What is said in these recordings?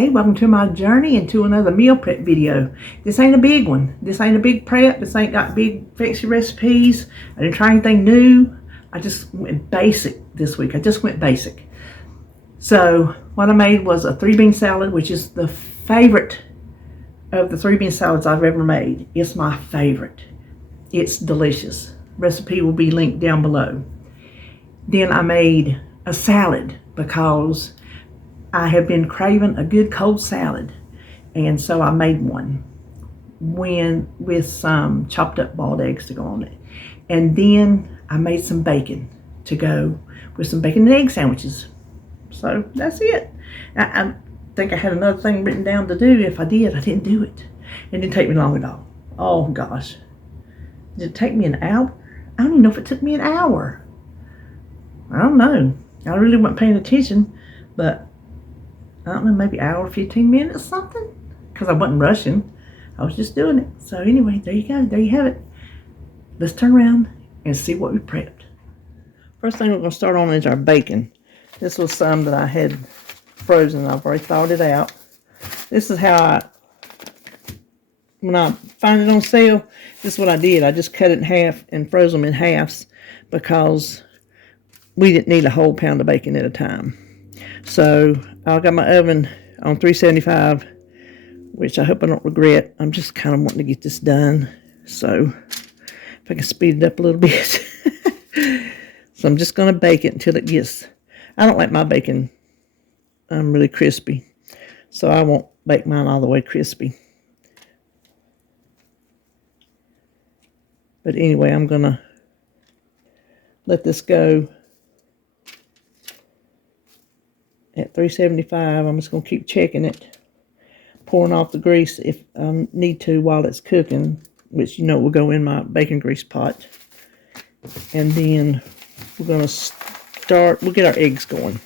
Hey, welcome to my journey and to another meal prep video. This ain't a big one. This ain't a big prep. This ain't got big fancy recipes. I didn't try anything new. I just went basic this week. I just went basic. So what I made was a 3-bean salad, which is the favorite of the 3-bean salads I've ever made. It's my favorite. It's delicious. Recipe will be linked down below. Then I made a salad because I have been craving a good cold salad, and so I made one with some chopped up boiled eggs to go on it. And then I made some bacon to go with some bacon and egg sandwiches. So that's it. I think I had another thing written down to do. If I did, I didn't do it. It didn't take me long at all. Oh gosh. Did it take me an hour? I don't even know if it took me an hour. I don't know. I really wasn't paying attention, but I don't know, maybe an hour, 15 minutes, something. Because I wasn't rushing. I was just doing it. So anyway, there you go. There you have it. Let's turn around and see what we prepped. First thing we're going to start on is our bacon. This was some that I had frozen. I've already thawed it out. This is how when I find it on sale, this is what I did. I just cut it in half and froze them in halves because we didn't need a whole pound of bacon at a time. So I got my oven on 375, which I hope I don't regret. I'm just kind of wanting to get this done. So if I can speed it up a little bit. So I'm just going to bake it until it gets, I don't like my bacon really crispy. So I won't bake mine all the way crispy. But anyway, I'm going to let this go at 375. I'm just going to keep checking it, pouring off the grease if I need to while it's cooking, which you know will go in my bacon grease pot. And then we're going to we'll get our eggs going.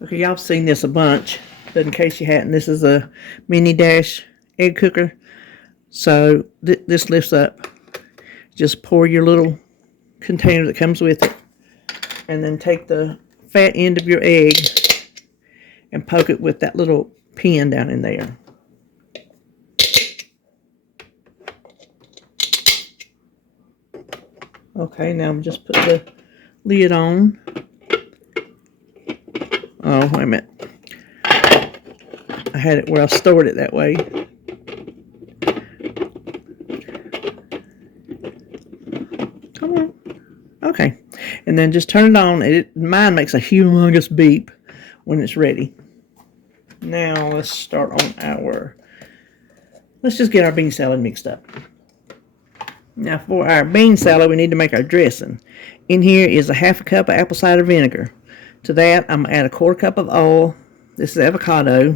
Okay, y'all have seen this a bunch, but in case you hadn't, this is a mini dash egg cooker. So this lifts up. Just pour your little container that comes with it, and then take the fat end of your egg and poke it with that little pin down in there. Okay, now I'm just put the lid on. Oh, wait a minute. I had it where I stored it that way. Come on. Okay. And then just turn it on. Mine makes a humongous beep when it's ready. Now let's start on let's just get our bean salad mixed up. Now for our bean salad, we need to make our dressing. In here is a half a cup of apple cider vinegar. To that, I'm going to add a 1/4 cup of oil. This is avocado.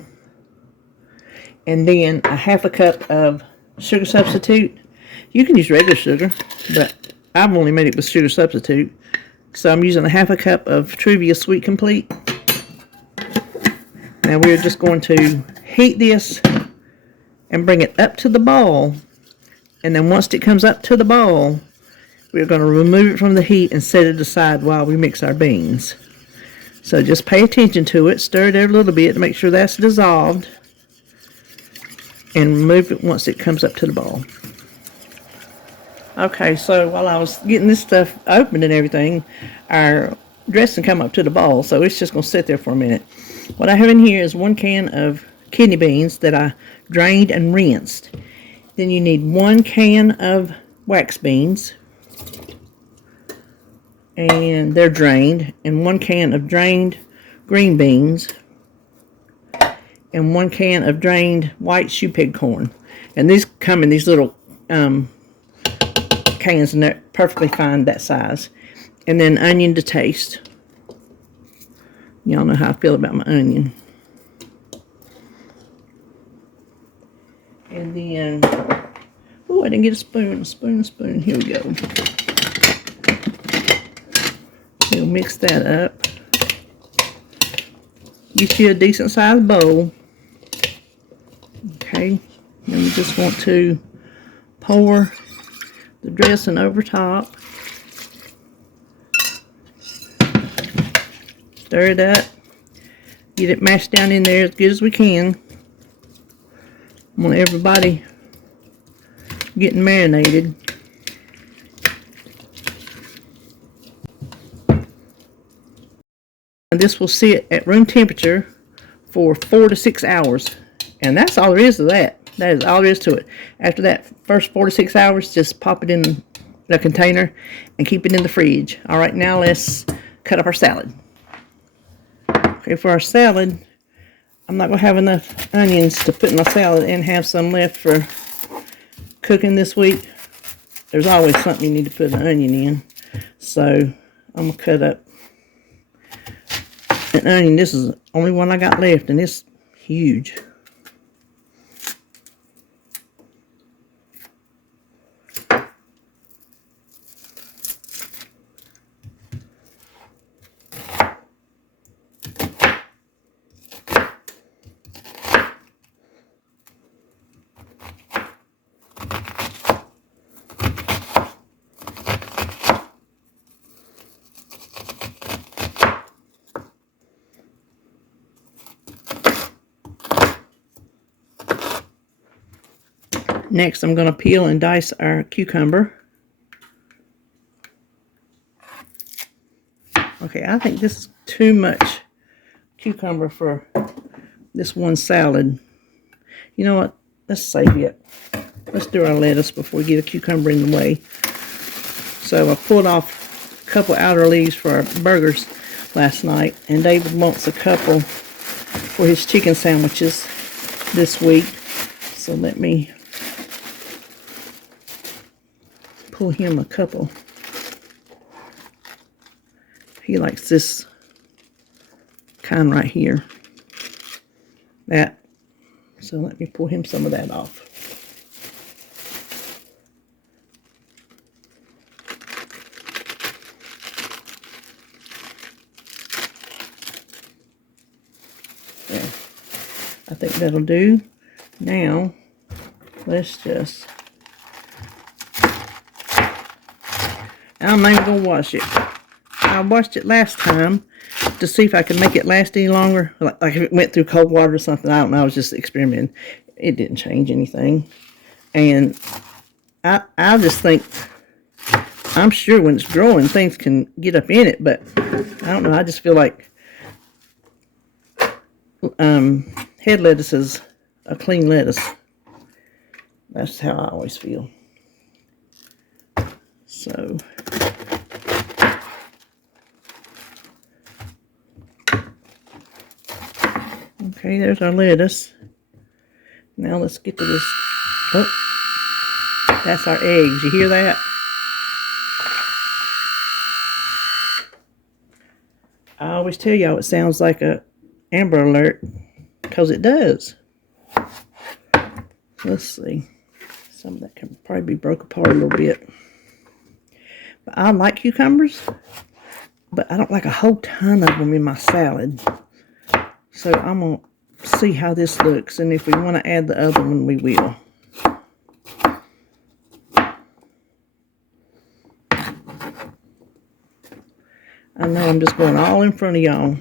And then a half a cup of sugar substitute. You can use regular sugar, but I've only made it with sugar substitute. So I'm using a half a cup of Truvia Sweet Complete. Now we're just going to heat this and bring it up to the ball. And then once it comes up to the ball, we're going to remove it from the heat and set it aside while we mix our beans. So just pay attention to it. Stir it a little bit to make sure that's dissolved. And remove it once it comes up to the ball. Okay, so while I was getting this stuff opened and everything, our dressing come up to the ball, so it's just going to sit there for a minute. What I have in here is 1 can of kidney beans that I drained and rinsed. Then you need 1 can of wax beans, and they're drained, and 1 can of drained green beans, and 1 can of drained white shoe peg corn. And these come in these little cans, and they're perfectly fine that size. And then onion to taste. Y'all know how I feel about my onion. And then, oh, I didn't get a spoon. A spoon. Here we go. We'll mix that up. Get you a decent sized bowl. Okay. Then we just want to pour the dressing over top. Stir it up. Get it mashed down in there as good as we can. I want everybody getting marinated. And this will sit at room temperature for 4 to 6 hours. And that's all there is to that. That is all there is to it. After that first 4 to 6 hours, just pop it in the container and keep it in the fridge. All right, now let's cut up our salad. Okay, for our salad, I'm not going to have enough onions to put in my salad and have some left for cooking this week. There's always something you need to put an onion in. So I'm going to cut up an onion. This is the only one I got left, and it's huge. Next, I'm going to peel and dice our cucumber. Okay, I think this is too much cucumber for this one salad. You know what? Let's save it. Let's do our lettuce before we get a cucumber in the way. So I pulled off a couple outer leaves for our burgers last night, and David wants a couple for his chicken sandwiches this week. So let me pull him a couple. He likes this kind right here. That. So let me pull him some of that off. Yeah, I think that'll do. Now, let's just... I'm not even going to wash it. I washed it last time to see if I could make it last any longer. Like if it went through cold water or something. I don't know. I was just experimenting. It didn't change anything. And I just think, I'm sure when it's growing, things can get up in it. But I don't know. I just feel like head lettuce is a clean lettuce. That's how I always feel. So... okay, there's our lettuce. Now let's get to this. Oh, that's our eggs. You hear that? I always tell y'all it sounds like a Amber Alert, because it does. Let's see. Some of that can probably be broke apart a little bit. But I like cucumbers, but I don't like a whole ton of them in my salad. So I'm going to see how this looks, and if we want to add the other one, we will. I know I'm just going all in front of y'all.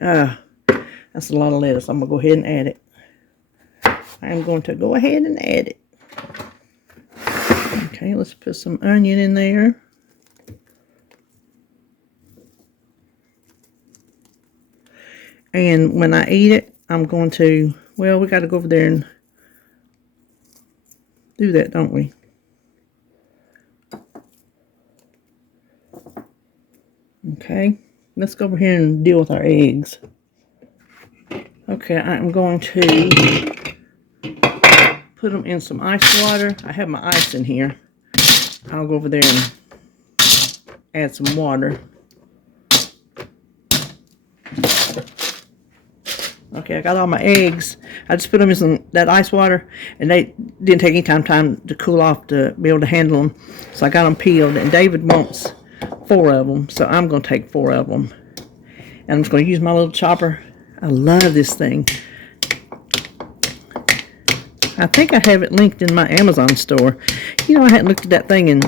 That's a lot of lettuce. I'm going to go ahead and add it. I'm going to go ahead and add it. Okay, let's put some onion in there. And when I eat it, I'm going to, well, we got to go over there and do that, don't we? Okay, let's go over here and deal with our eggs. Okay, I'm going to put them in some ice water. I have my ice in here. I'll go over there and add some water. Okay, I got all my eggs. I just put them in some, that ice water, and they didn't take any time to cool off to be able to handle them. So I got them peeled, and David wants 4 of them, so I'm going to take 4 of them. And I'm just going to use my little chopper. I love this thing. I think I have it linked in my Amazon store. You know, I hadn't looked at that thing in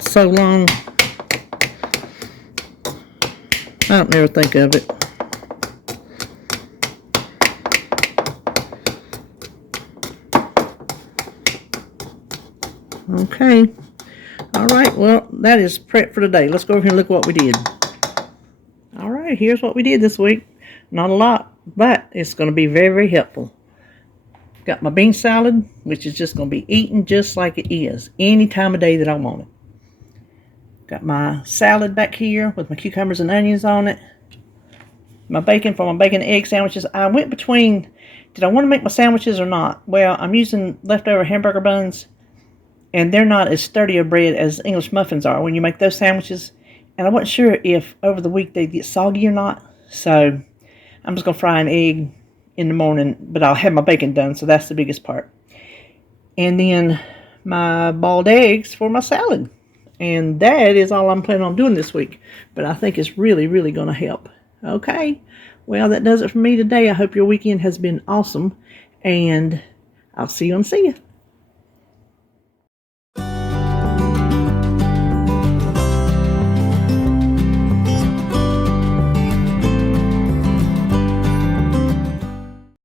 so long. I don't never think of it. Okay. All right, well, that is prep for today. Let's go over here and look what we did. All right, here's what we did this week. Not a lot, but it's going to be very, very helpful. Got my bean salad, which is just going to be eaten just like it is, any time of day that I want it. Got my salad back here with my cucumbers and onions on it. My bacon for my bacon and egg sandwiches. I went between, did I want to make my sandwiches or not? Well, I'm using leftover hamburger buns, and they're not as sturdy a bread as English muffins are when you make those sandwiches. And I wasn't sure if over the week they'd get soggy or not. So I'm just going to fry an egg in the morning, but I'll have my bacon done, so that's the biggest part. And then my boiled eggs for my salad. And that is all I'm planning on doing this week. But I think it's really, really going to help. Okay. Well, that does it for me today. I hope your weekend has been awesome. And I'll see you on See Ya.